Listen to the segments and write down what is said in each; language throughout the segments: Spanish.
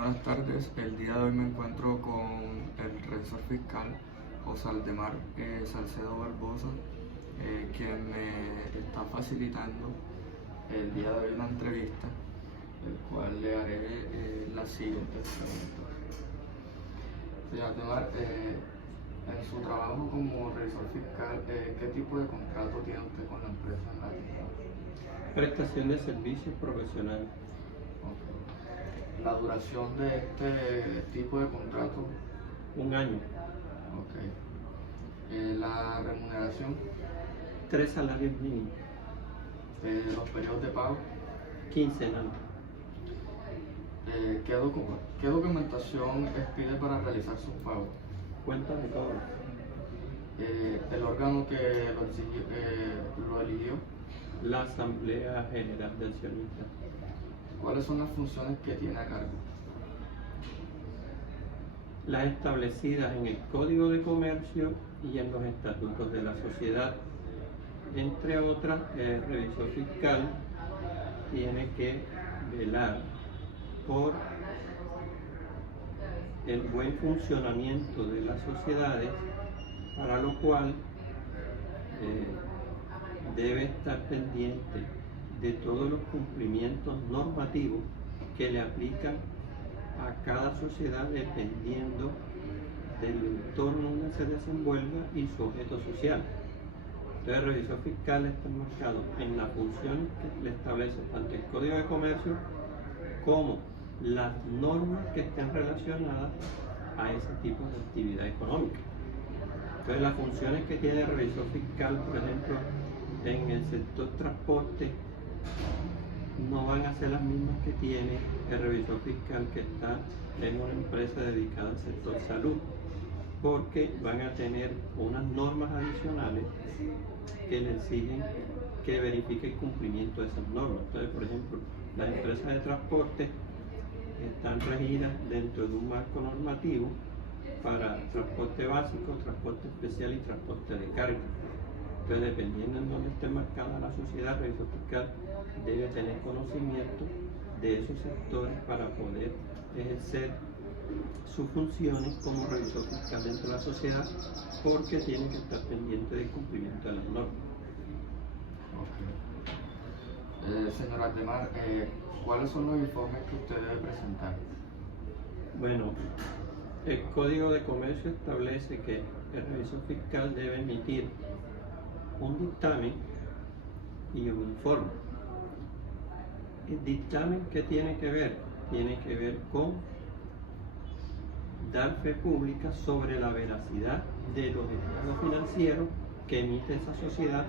buenas tardes. El día de hoy me encuentro con el revisor fiscal José Aldemar Salcedo Barbosa, quien me está facilitando el día de hoy una entrevista, el cual le haré las siguientes preguntas. Señor Aldemar, en su trabajo como revisor fiscal, ¿qué tipo de contrato tiene usted con la empresa en la que está? Prestación de servicios profesionales. Okay. La duración de este tipo de contrato. 1 año. Ok. La remuneración. 3 salarios mínimos. Los periodos de pago. Quincenal. ¿Qué documentación expide para realizar sus pagos? Cuenta de cobro. El órgano que lo eligió. La Asamblea General de Accionistas. ¿Cuáles son las funciones que tiene a cargo? Las establecidas en el Código de Comercio y en los estatutos de la sociedad. Entre otras, el revisor fiscal tiene que velar por el buen funcionamiento de las sociedades, para lo cual debe estar pendiente de todos los cumplimientos normativos que le aplican a cada sociedad dependiendo del entorno donde se desenvuelva y su objeto social. Entonces, el revisor fiscal está enmarcado en la función que le establece tanto el Código de Comercio como las normas que estén relacionadas a ese tipo de actividad económica. Entonces, las funciones que tiene el revisor fiscal, por ejemplo, en el sector transporte, no van a ser las mismas que tiene el revisor fiscal que está en una empresa dedicada al sector salud, porque van a tener unas normas adicionales que le exigen que verifique el cumplimiento de esas normas. Entonces, por ejemplo, las empresas de transporte están regidas dentro de un marco normativo para transporte básico, transporte especial y transporte de carga. Entonces, dependiendo en dónde esté marcada la sociedad, el revisor fiscal debe tener conocimiento de esos sectores para poder ejercer sus funciones como revisor fiscal dentro de la sociedad, porque tiene que estar pendiente del cumplimiento de las normas. Okay. Señor Aldemar, ¿cuáles son los informes que usted debe presentar? Bueno, el Código de Comercio establece que el revisor fiscal debe emitir un dictamen y un informe. El dictamen, ¿qué tiene que ver? Tiene que ver con dar fe pública sobre la veracidad de los estados financieros que emite esa sociedad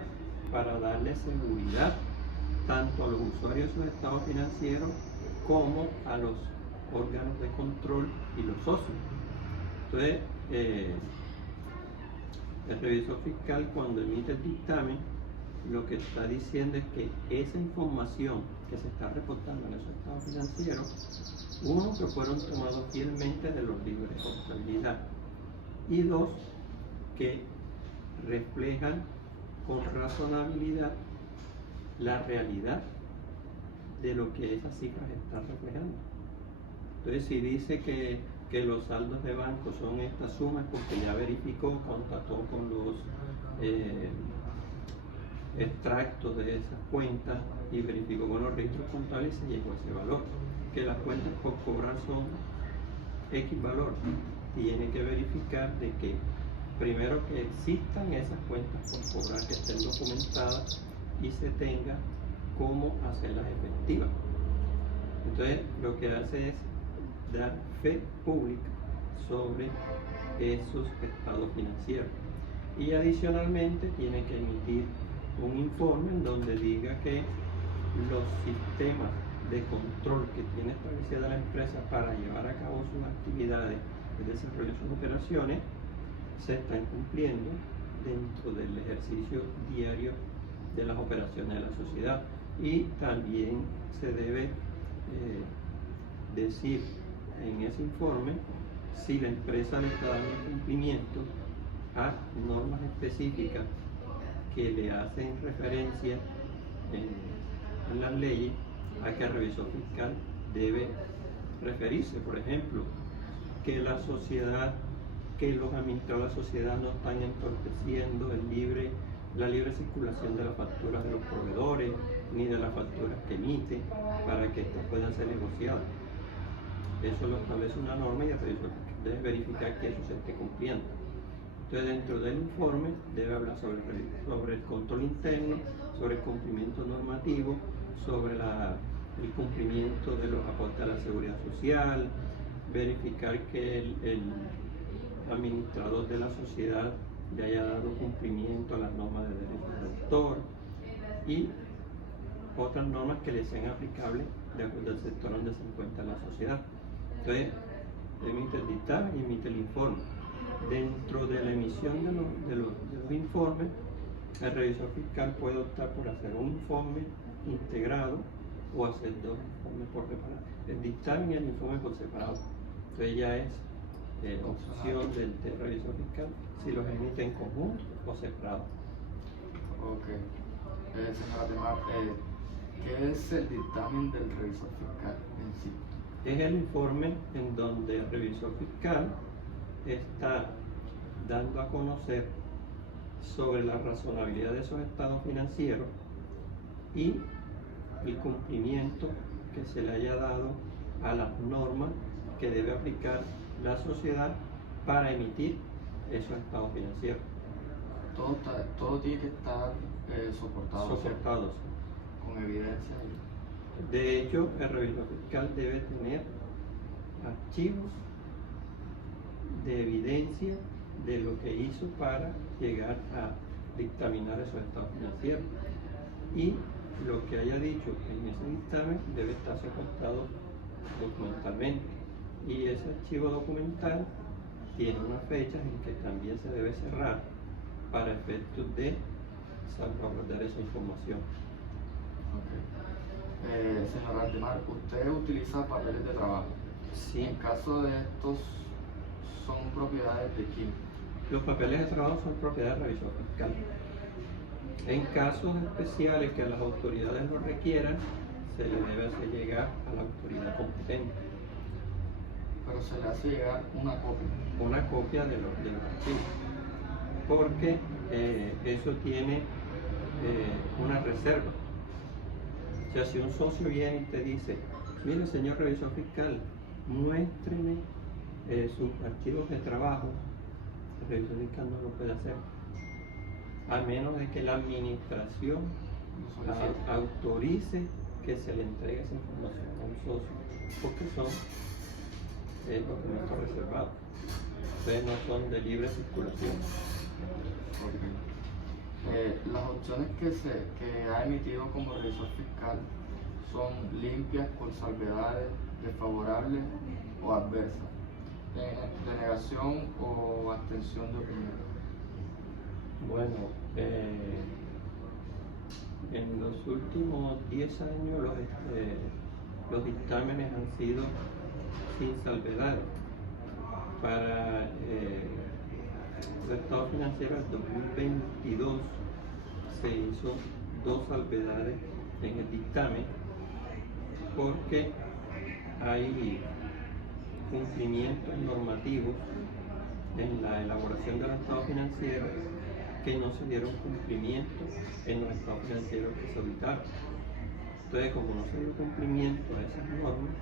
para darle seguridad tanto a los usuarios de sus estados financieros como a los órganos de control y los socios. Entonces, el revisor fiscal, cuando emite el dictamen, lo que está diciendo es que esa información que se está reportando en esos estados financieros, uno, que fueron tomados fielmente de los libros de contabilidad, y dos, que reflejan con razonabilidad la realidad de lo que esas cifras están reflejando. Entonces, si dice que los saldos de banco son estas sumas, porque ya verificó, contató con los extractos de esas cuentas y verificó con los registros contables y se llegó a ese valor. Que las cuentas por cobrar son X valor. Tiene que verificar de que primero que existan esas cuentas por cobrar, que estén documentadas y se tenga cómo hacerlas efectivas. Entonces, lo que hace es dar fe pública sobre esos estados financieros. Y adicionalmente tiene que emitir un informe en donde diga que los sistemas de control que tiene establecida la empresa para llevar a cabo sus actividades y desarrollo de sus operaciones se están cumpliendo dentro del ejercicio diario de las operaciones de la sociedad. Y también se debe decir en ese informe si la empresa le está dando cumplimiento a normas específicas que le hacen referencia en las leyes a que el revisor fiscal debe referirse. Por ejemplo, que la sociedad, que los administradores de la sociedad no están entorpeciendo la libre circulación de las facturas de los proveedores ni de las facturas que emiten para que estas puedan ser negociadas. Eso lo establece una norma y el revisor debe verificar que eso se esté cumpliendo. Entonces, dentro del informe debe hablar sobre el control interno, sobre el cumplimiento normativo, sobre el cumplimiento de los aportes a la seguridad social, verificar que el administrador de la sociedad le haya dado cumplimiento a las normas de derecho de autor y otras normas que le sean aplicables de acuerdo al sector donde se encuentra la sociedad. Entonces, emite el dictamen y emite el informe. Dentro de la emisión de los informes, el revisor fiscal puede optar por hacer un informe integrado o hacer dos informes por separado. El dictamen y el informe por separado. Entonces ya es opción del revisor fiscal si los emite en conjunto o separado. Ok. Señora Ademar, ¿qué es el dictamen del revisor fiscal en sí? Es el informe en donde el revisor fiscal está dando a conocer sobre la razonabilidad de esos estados financieros y el cumplimiento que se le haya dado a las normas que debe aplicar la sociedad para emitir esos estados financieros. Todo tiene que estar soportado con evidencia. De hecho, el revisor fiscal debe tener archivos de evidencia de lo que hizo para llegar a dictaminar esos estados financieros. Y lo que haya dicho en ese dictamen debe estar soportado documentalmente. Y ese archivo documental tiene unas fechas en que también se debe cerrar para efectos de salvaguardar esa información. Okay. Señor Ademar, ¿usted utiliza papeles de trabajo? Sí. En caso de estos, ¿son propiedades de quién? Los papeles de trabajo son propiedad del revisor fiscal. En casos especiales que las autoridades lo requieran, se le debe hacer llegar a la autoridad competente. Pero se le hace llegar una copia. Una copia de los archivos. Porque eso tiene una reserva. O sea, si un socio viene y te dice, mire señor revisor fiscal, muéstreme sus archivos de trabajo, el revisor fiscal no lo puede hacer, a menos de que la administración autorice que se le entregue esa información a un socio, porque son documentos reservados, ustedes no son de libre circulación. Las opciones que ha emitido como revisor fiscal son limpias, con salvedades, desfavorables o adversas, denegación o abstención de opinión. Bueno, en los últimos 10 años los dictámenes han sido sin salvedades. Para el estado financiero del 2022 se hizo 2 salvedades en el dictamen porque hay cumplimientos normativos en la elaboración del estado financiero que no se dieron cumplimiento en los estados financieros que se auditaron. Entonces, como no se dio cumplimiento a esas normas,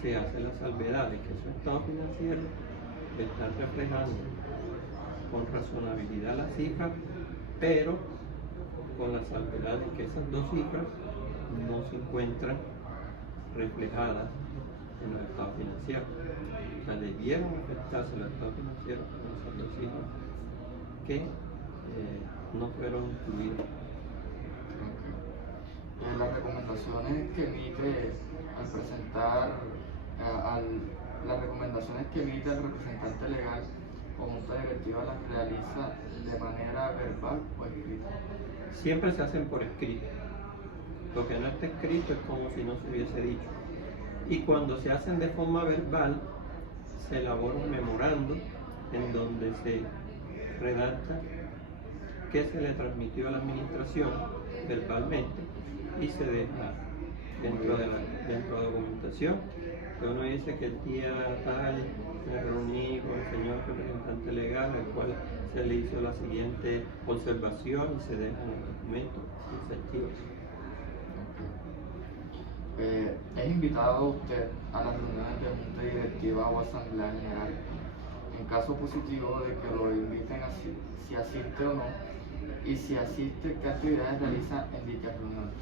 se hace la salvedad de que esos estados financieros están reflejando con razonabilidad las cifras, pero con la salvedad de que esas 2 cifras no se encuentran reflejadas en los estados financieros. O sea, debieron afectarse los estados financieros con esas 2 cifras que no fueron incluidas. Okay. Las recomendaciones que emite al presentar, las recomendaciones que emite el representante legal o junta directiva las realiza de manera verbal o escrita. Siempre se hacen por escrito. Lo que no está escrito es como si no se hubiese dicho. Y cuando se hacen de forma verbal, se elabora un memorando en donde se redacta qué se le transmitió a la administración verbalmente y se deja dentro de la documentación que uno dice que el día tal me reuní con el señor representante legal, al cual se le hizo la siguiente observación y se dejan los documentos y se archiva. ¿Es invitado usted a las reuniones de junta directiva o asamblea general? En caso positivo de que lo inviten, si asiste o no, y si asiste, ¿qué actividades realiza en dichas reuniones?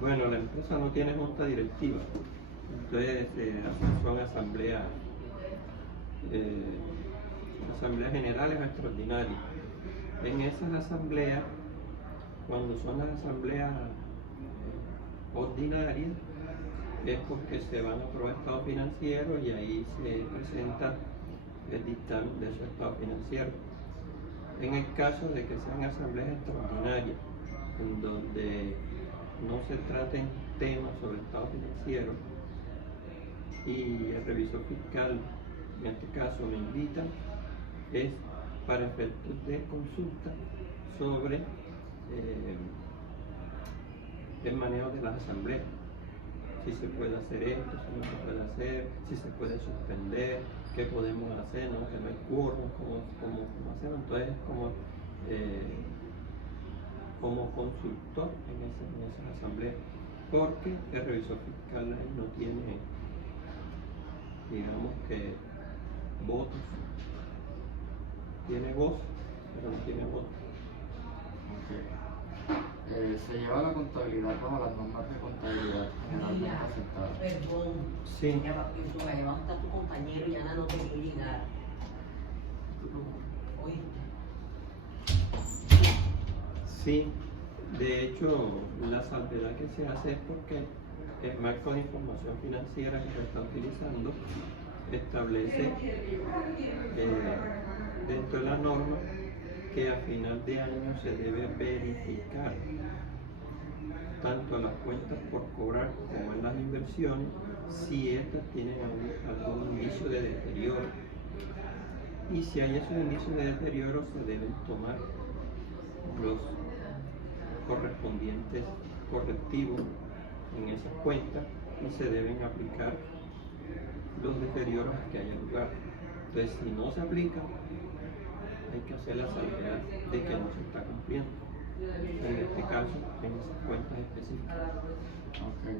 Bueno, la empresa no tiene junta directiva, entonces son asambleas generales o extraordinarias. En esas asambleas, cuando son las asambleas ordinarias, es porque se van a aprobar estados financieros y ahí se presenta el dictamen de esos estados financieros. En el caso de que sean asambleas extraordinarias, en donde no se traten temas sobre el estado financiero y el revisor fiscal, en este caso, me invita, es para efectos de consulta sobre el manejo de las asambleas. Si se puede hacer esto, si no se puede hacer, si se puede suspender, qué podemos hacer, ¿no? Que no hay quórum, cómo hacemos. Entonces, como consultor en esas asambleas, porque el revisor fiscal no tiene, digamos que, votos. Tiene voz, pero no tiene voto. Okay. ¿Se lleva la contabilidad bajo las normas de contabilidad generalmente aceptadas? Perdón. Sí. Ya va a estar tu compañero y Ana no te quiere llegar. ¿Oíste? Sí, de hecho, la salvedad que se hace es porque el marco de información financiera que se está utilizando establece dentro de la norma que a final de año se debe verificar tanto las cuentas por cobrar como en las inversiones, si estas tienen algún indicio de deterioro. Y si hay esos indicios de deterioro, se deben tomar los correspondientes correctivos en esas cuentas y se deben aplicar los deterioros que haya lugar. Entonces, si no se aplica, hay que hacer la salvedad de que no se está cumpliendo. En este caso, en esas cuentas específicas. Okay.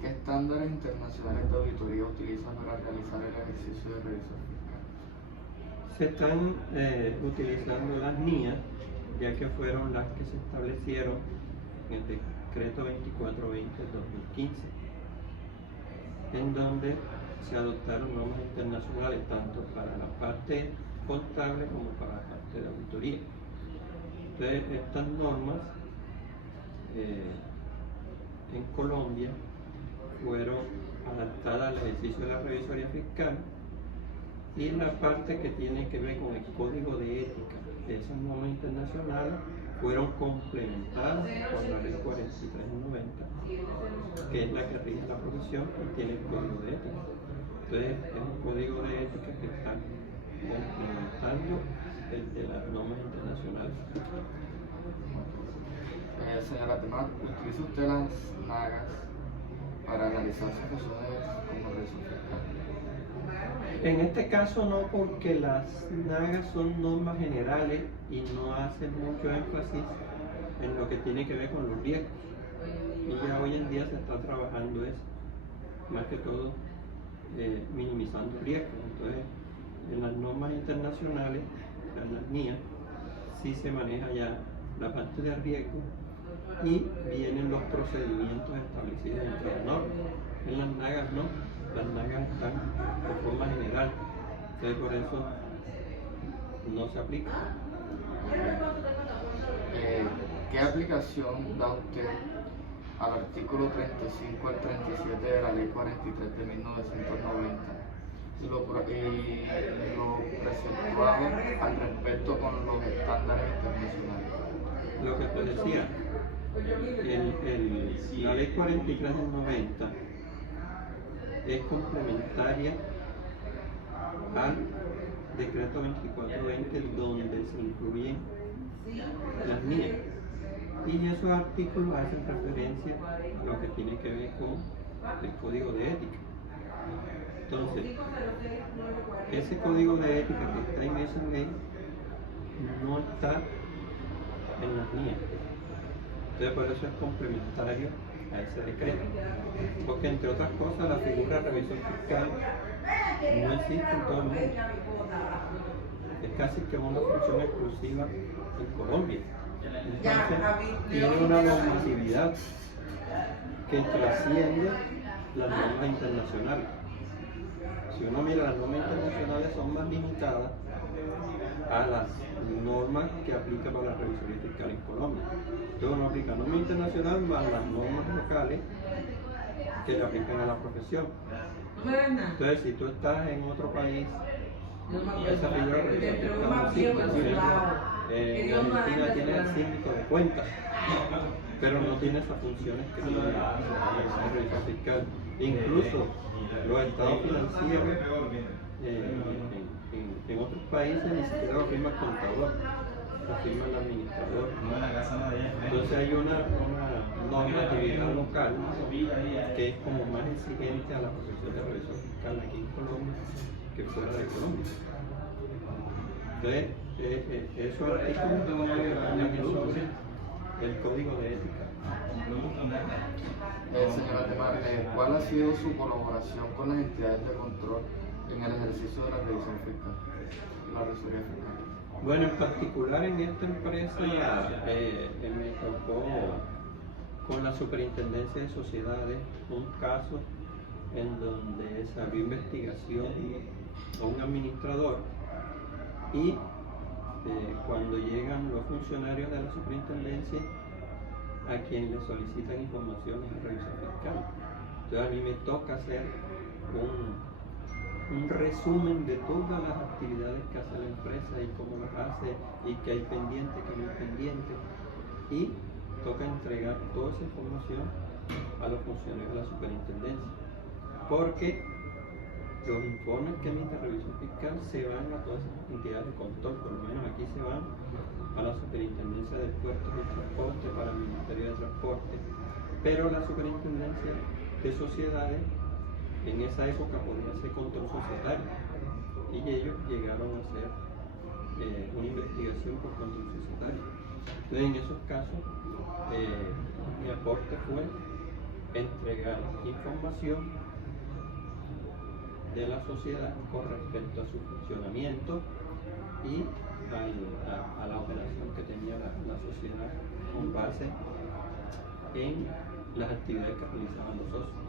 ¿Qué estándares internacionales de auditoría utilizan para realizar el ejercicio de revisor fiscal? Se están utilizando las NIA, ya que fueron las que se establecieron en el decreto 2420 del 2015, en donde se adoptaron normas internacionales tanto para la parte contable como para la parte de auditoría. Entonces, estas normas en Colombia fueron adaptadas al ejercicio de la revisoría fiscal, y la parte que tiene que ver con el código de ética de esas normas internacionales fueron complementadas con la ley 4390, que es la que rige la profesión y tiene el código de ética. Entonces, es un código de ética que está complementando el de las normas internacionales. Señora Temar, ¿utiliza usted las NAGAs para realizar sus funciones como revisor fiscal? En este caso no, porque las NAGAs son normas generales y no hacen mucho énfasis en lo que tiene que ver con los riesgos. Y ya hoy en día se está trabajando eso, más que todo minimizando riesgos. Entonces, en las normas internacionales, en las NIA, sí se maneja ya la parte de riesgo y vienen los procedimientos establecidos dentro de la norma. En las NAGAs no, las NAGAs están de forma general, entonces por eso no se aplica. ¿Qué aplicación da usted al artículo 35 al 37 de la ley 43 de 1990 y lo preceptuado al respecto con los estándares internacionales? Lo que te decía, la ley 43 del 90 es complementaria al decreto 2420, donde se incluyen las NIA, y esos artículos hacen referencia a lo que tiene que ver con del código de ética. Entonces, ese código de ética que está en esa ley no está en las mías. Entonces, por eso es complementario a ese decreto. Porque, entre otras cosas, la figura de revisor fiscal no existe en todo el mundo. Es casi que una función exclusiva en Colombia. Entonces, tiene una normatividad que trasciende las normas internacionales. Si uno mira, las normas internacionales son más limitadas a las normas que aplica para la revisoría fiscal en Colombia. Entonces uno aplica norma internacional más las normas locales que le aplican a la profesión. Entonces, si tú estás en otro país, esa figura de revisor fiscal no existe. En Argentina tiene el síndico de cuentas, pero no tiene esas funciones que tiene el revisor fiscal. Incluso los estados financieros en otros países ni siquiera lo firma el contador, lo firma el administrador. Entonces hay una normatividad local que es como más exigente a la profesión de revisor fiscal aquí en Colombia que fuera de Colombia. Entonces, eso es como el código de ética. Señor Aldemar, ¿cuál ha sido su colaboración con las entidades de control en el ejercicio de la revisión fiscal y la revisoría fiscal? Bueno, en particular en esta empresa me tocó con la Superintendencia de Sociedades un caso en donde se abrió investigación a un administrador y cuando llegan los funcionarios de la superintendencia a quien le solicitan información en la revisión fiscal. Entonces a mí me toca hacer un resumen de todas las actividades que hace la empresa y cómo las hace y qué hay pendiente, qué no hay pendiente, y toca entregar toda esa información a los funcionarios de la superintendencia, porque los informes que emite revisión fiscal se van a todas esas entidades de control, por lo menos aquí se van a la Superintendencia de Puertos y Transporte, para el Ministerio de Transporte, pero la Superintendencia de Sociedades en esa época podía hacer control societario y ellos llegaron a hacer una investigación por control societario. Entonces, en esos casos, mi aporte fue entregar información de la sociedad con respecto a su funcionamiento y a la operación que tenía la sociedad con base en las actividades que realizaban los socios.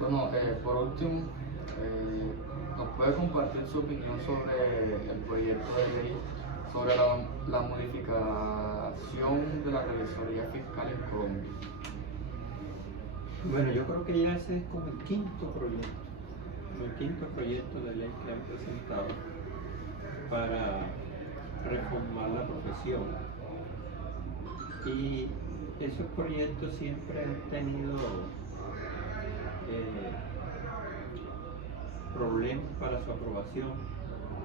Bueno, por último, ¿nos puede compartir su opinión sobre el proyecto de ley sobre la modificación de la revisoría fiscal en Colombia? Bueno, yo creo que ya ese es como el quinto proyecto de ley que han presentado para reformar la profesión. Y esos proyectos siempre han tenido problemas para su aprobación,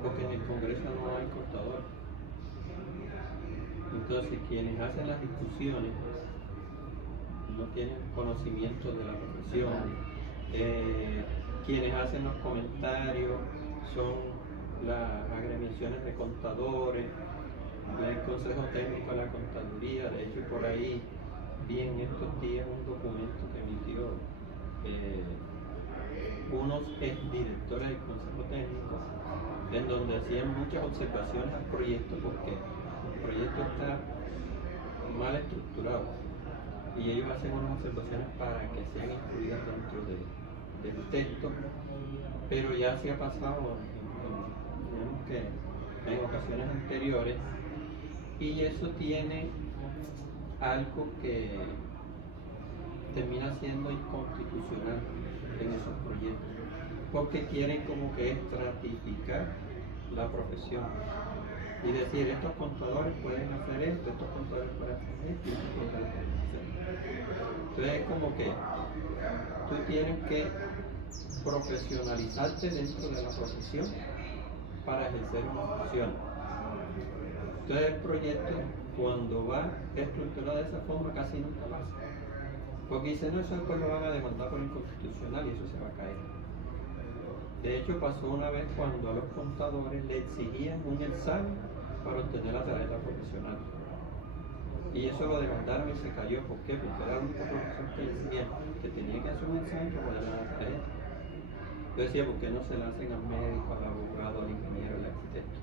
porque en el Congreso no hay contador. Entonces, quienes hacen las discusiones no tienen conocimiento de la profesión. Quienes hacen los comentarios son las agremiaciones de contadores, el Consejo Técnico de la Contaduría. De hecho, por ahí vi en estos días un documento que emitió unos exdirectores del Consejo Técnico, en donde hacían muchas observaciones al proyecto, porque el proyecto está mal estructurado y ellos hacen unas observaciones para que sean incluidas dentro del texto, pero ya se ha pasado digamos que en ocasiones anteriores, y eso tiene algo que termina siendo inconstitucional en esos proyectos, porque quieren como que estratificar la profesión y decir, estos contadores pueden hacer esto, estos contadores pueden hacer esto y estos contadores pueden hacer esto. Entonces es como que tú tienes que profesionalizarte dentro de la profesión para ejercer una función. Entonces el proyecto, cuando va estructurado de esa forma, casi nunca pasa, Porque dice, no, eso después lo van a demandar por inconstitucional y eso se va a caer. De hecho, pasó una vez cuando a los contadores le exigían un examen para obtener la tarjeta profesional. Y eso lo demandaron y se cayó. ¿Por qué? Porque era la única profesión que decía que tenía que hacer un examen para poder la tarjeta. Yo decía, ¿por qué no se la hacen al médico, al abogado, al ingeniero, al arquitecto?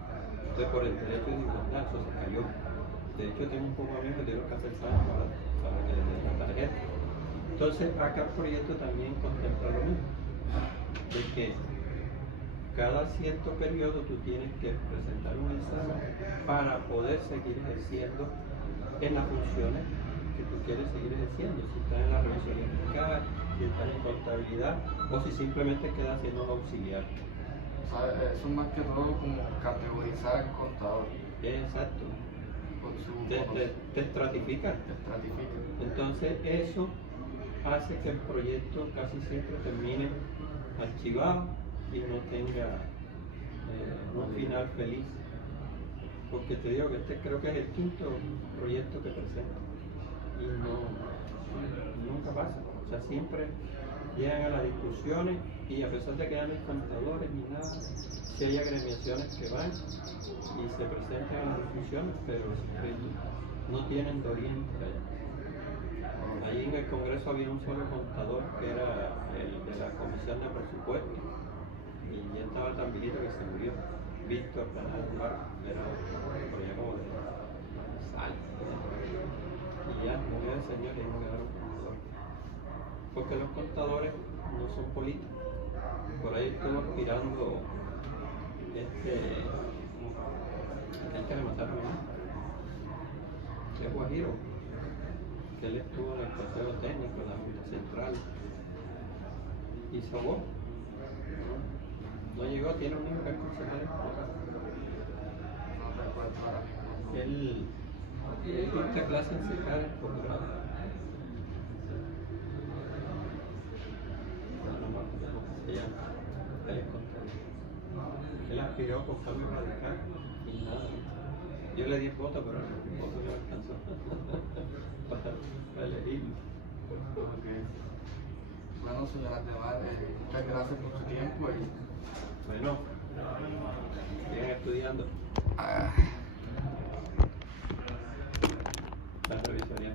Entonces, por el derecho de igualdad, eso se cayó. De hecho, tengo un poco de amigos que tuvieron que hacer examen para que les den la tarjeta. Entonces, acá el proyecto también contempla lo mismo, de que cada cierto periodo tú tienes que presentar un examen para poder seguir ejerciendo en las funciones que tú quieres seguir ejerciendo, si estás en la revisión fiscal, si estás en contabilidad o si simplemente quedas siendo un auxiliar. O sea, eso es más que todo como categorizar al contador. Exacto. Con su Te estratifican. te estratifica. Entonces eso hace que el proyecto casi siempre termine archivado y no tenga un final feliz. Porque te digo que este creo que es el quinto proyecto que presento y nunca pasa. O sea, siempre llegan a las discusiones y a pesar de que no hay contadores ni nada, sí hay agremiaciones que van y se presentan en las discusiones, pero no tienen de oriente allá. Allí en el Congreso había un solo contador que era el de la Comisión de Presupuesto y ya estaba tan viejito que se murió. Víctor Canal Bar, era por allá como de sal. Y ya murió el señor y no quedaron contadores. Porque los contadores no son políticos. Por ahí estuvo aspirando el que le mataron a mí, que es Guajiro, que él estuvo en el Consejo Técnico, en la Junta Central, y Sabor. No llegó, tiene un hijo que es concejal. No recuerdo ahora mismo. Él dicta clase en SECAR en posgrado. No me acuerdo cómo se llama. Él es contador. Él aspiró por cambio radical y nada. Yo le di voto, pero el voto no alcanzó para elegirlo. Okay. Bueno, señora Tebar, muchas gracias por su tiempo y Bueno, siguen estudiando. La revisoría